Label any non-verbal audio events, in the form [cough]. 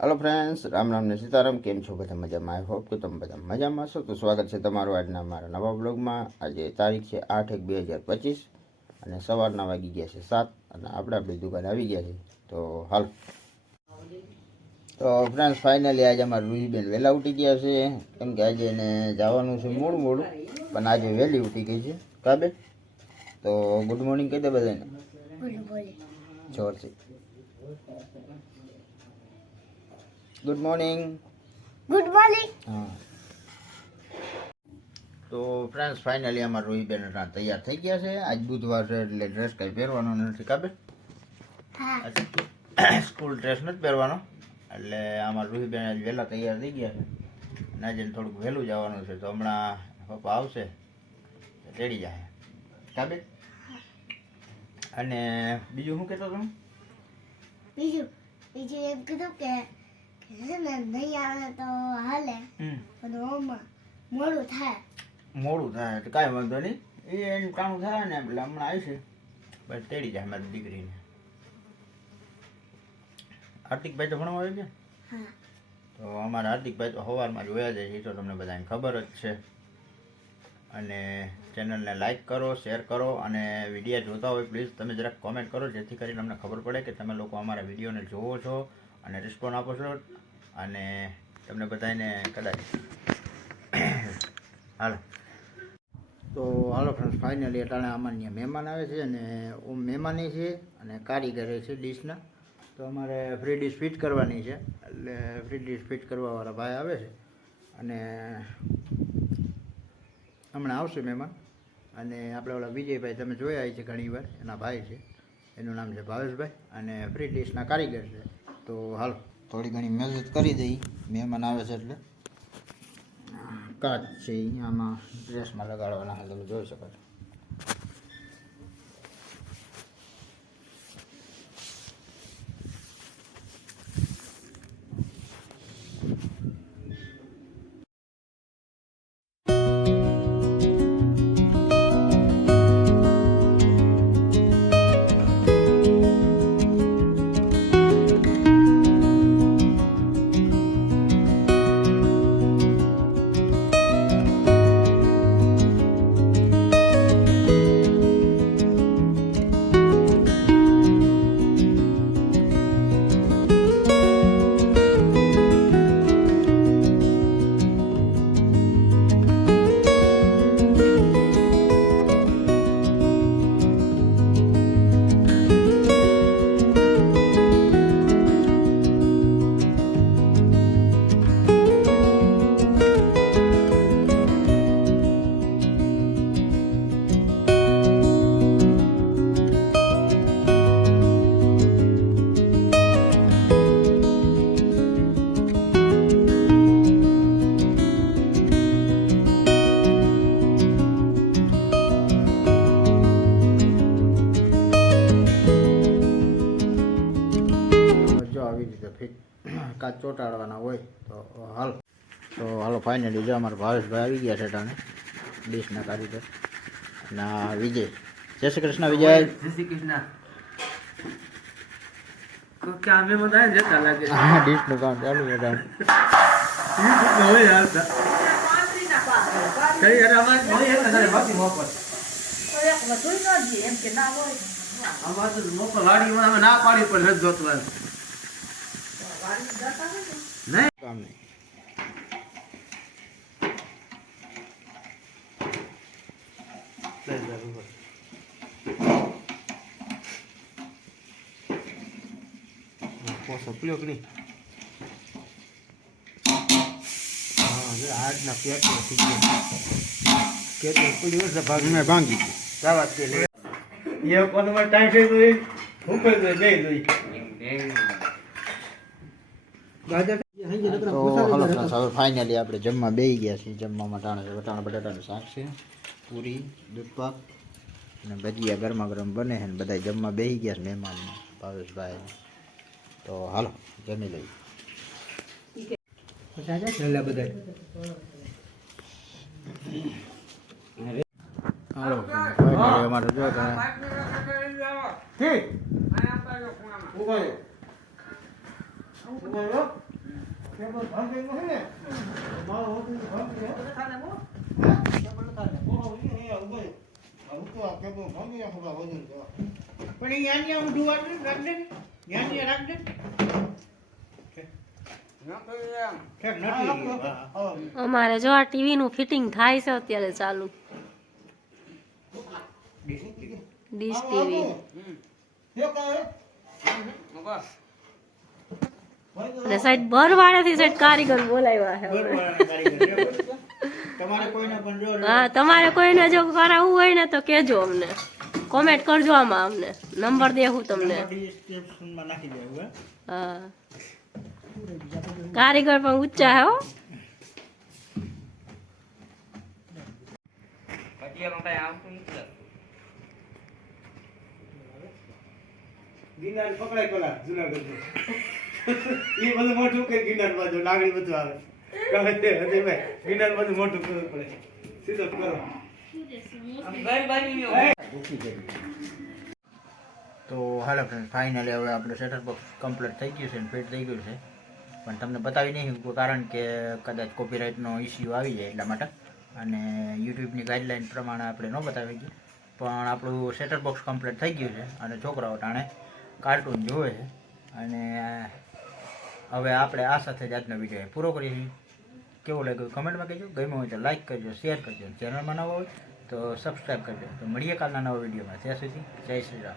Hello friends Ram Ram ને સીતારામ કેમ છો બધા મજામાં? આઈ હોપ કે તમે બધા મજામાં છો તો સ્વાગત છે તમારું આજના મારા નવા બ્લોગમાં આજે તારીખ છે આઠ એક બે હજાર પચીસ અને સવારના વાગી ગયા છે સાત અને આપણે આપણી દુકાન આવી ગયા છે. તો હાલ. તો ફ્રેન્ડ્સ ફાઇનલી આજે અમારા રૂહીબેન વહેલા ઉઠી ગયા છે. કેમ કે આજે એને જવાનું છે મોડું મોડું પણ આજે વહેલી ઉઠી ગઈ છે. કાબે તો ગુડ મોર્નિંગ કહી દે બધાને. જોરથી. ગુડ મોર્નિંગ ગુડ મોર્નિંગ હા. તો ફ્રેન્ડ્સ ફાઇનલી અમારા રોહીબેન તૈયાર થઈ ગયા છે. આજ બુધવાર છે એટલે ડ્રેસ કંઈ પહેરવાનો નથી કાબે સ્કૂલ ડ્રેસ નથી પહેરવાનો. એટલે અમારા રૂહીબેન આજ વહેલા તૈયાર થઈ ગયા છે. અને આજે થોડુંક વહેલું જવાનું છે. તો હમણાં પપ્પા આવશે તેડી જાય. કાબે અને બીજું શું કહેતો તમે? બીજું બીજું એમ કીધું કે નહીં આવે તો હાલે. પણ ઓમાં મોડું થાય. મોડું થાય કાંઈ વાંધો નહીં. એ એનું કામ થાય ને એટલે હમણાં આવશે બસ તેડી જાય મારી દીકરીને. હાર્દિકભાઈ તો ભણવા આવી ગયા? તો અમારા હાર્દિકભાઈ તો સવારમાં જોયા જાય છે એ તો તમને બધાને ખબર જ છે. અને ચેનલને લાઈક કરો શેર કરો અને વીડિયો જોતા હોય પ્લીઝ તમે જરાક કોમેન્ટ કરો જેથી કરીને અમને ખબર પડે કે તમે લોકો અમારા વિડીયોને જોવો છો. અને રિસ્પોન્સ આપો છો અને તમને બધાને કદાચ [coughs] હાલો. તો હાલો ફ્રેન્ડ્સ ફાઇનલી અટાણે અમાન્ય મહેમાન આવે છે અને હું મહેમાની છે અને કારીગરે છે ડીશના. તો અમારે ફ્રી ડીશ ફિટ કરવાની છે, એટલે ફ્રી ડીશ ફિટ કરવાવાળા ભાઈ આવે છે. અને હમણાં આવશે મહેમાન. અને આપણે ઓલા વિજયભાઈ તમે જોયા છે ઘણી વાર એના ભાઈ છે. એનું નામ છે ભાવેશભાઈ અને ફ્રી ડીશના કારીગર છે. તો હાલ થોડી ઘણી મહેનત કરી દઈ મહેમાન આવે છે એટલે. કાચ છે આમાં ડ્રેસમાં લગાડવાના હાલ તમે જોઈ શકો છો. ફિટ [clears throat] કાચ ચોંટાડવાના હોય તો હાલ. તો હાલો ફાઇનલી જો અમારા ભાવેશભાઈ આવી ગયા છે ટાણે ડીશના કારીગર અને આ વિજય. જય શ્રી કૃષ્ણ વિજય. જય શ્રી કૃષ્ણ. હા ડીશનું કામ ચાલુ છે ટાણે. ના પાડી પણ નથી જોતું. નહીં કામ નહીં. પોસો કે નહીં જવા દે લે એ કોનમાં ટાઈમ થઈ ગયો ઉપર જઈ ગાજર તો હાલો friends, હવે ફાઇનલી આપણે જમવા બેસી ગયા છીએ. જમવામાં ટાણે છે વટાણા બટાટાનું શાક છે પૂરી દૂધપાક અને ભજીયા ગરમા ગરમ બને છે ને બધા જમવા બેસી ગયા છે મહેમાન ભાવેશભાઈ. તો હાલો જમી લઈએ. છેલ્લા બધા હાલો finally અમારે જો તમે. કેબલ 개벌 નહીં ને મારો હોતું ભાંગે હે? કેબલ ખાને બોલો અહીંયા ઊભો રહે. આ ઉતો આ કેબલ ભાંગી નાખો આ વજન જવા. પણ યાની આમ ડુવાર ને ને યાની રાખ દે ઠેક હા, નથી હા, હા. હા. અમારે જો આ ટીવી નું ફિટિંગ થાય છે અત્યારે ચાલુ. Dish TV? અને સાઈડ ભરવાડેથી સાઈડ કારીગર બોલાવ્યા છે હવે. બરોબર કારીગર છે, બરોબર. તમારે કોઈને પણ જો હા તમારે કોઈને જો કરાવવું હોય ને તો કેજો અમને. કોમેન્ટ કરજો આમાં અમને. નંબર દેવું તમને. ડિસ્ક્રિપ્શનમાં નાખી દેવું હે. હા. કારીગર પણ ઊંચા હે. હો પકડાય પેલા જુનાગઢ એ બધું મોટું કરી ગિનાર બાજુ, લાગણી બધું આવે. તે બધું હાલો ફ્રેન્ડ ફાઇનલી હવે આપણે સેટર બોક્સ કમ્પ્લીટ થઈ ગયું છે અને ફિટ થઈ ગયું છે. પણ તમને બતાવી નહીં શકું કારણ કે કદાચ કોપીરાઇટનો ઇસ્યુ આવી જાય એટલા માટે. અને યુટ્યુબની ગાઈડલાઇન પ્રમાણે આપણે ન બતાવી શકીએ. પણ આપણું સેટર બોક્સ કમ્પ્લીટ થઈ ગયું છે અને છોકરાઓ ટાણે કાર્ટૂન જોવે છે. અને હવે આપણે આ સાથે જ આજનો વીડિયો પૂરો કરીએ કેવો લાગ્યું કમેન્ટમાં કહેજો. ગમ્યું હોય તો લાઇક કરજો શેર કરજો. ચેનલમાં નવા હોય તો સબસ્ક્રાઈબ કરજો. તો મળીએ કાલના નવા વિડીયોમાં. ત્યાં સુધી જય શ્રી રામ.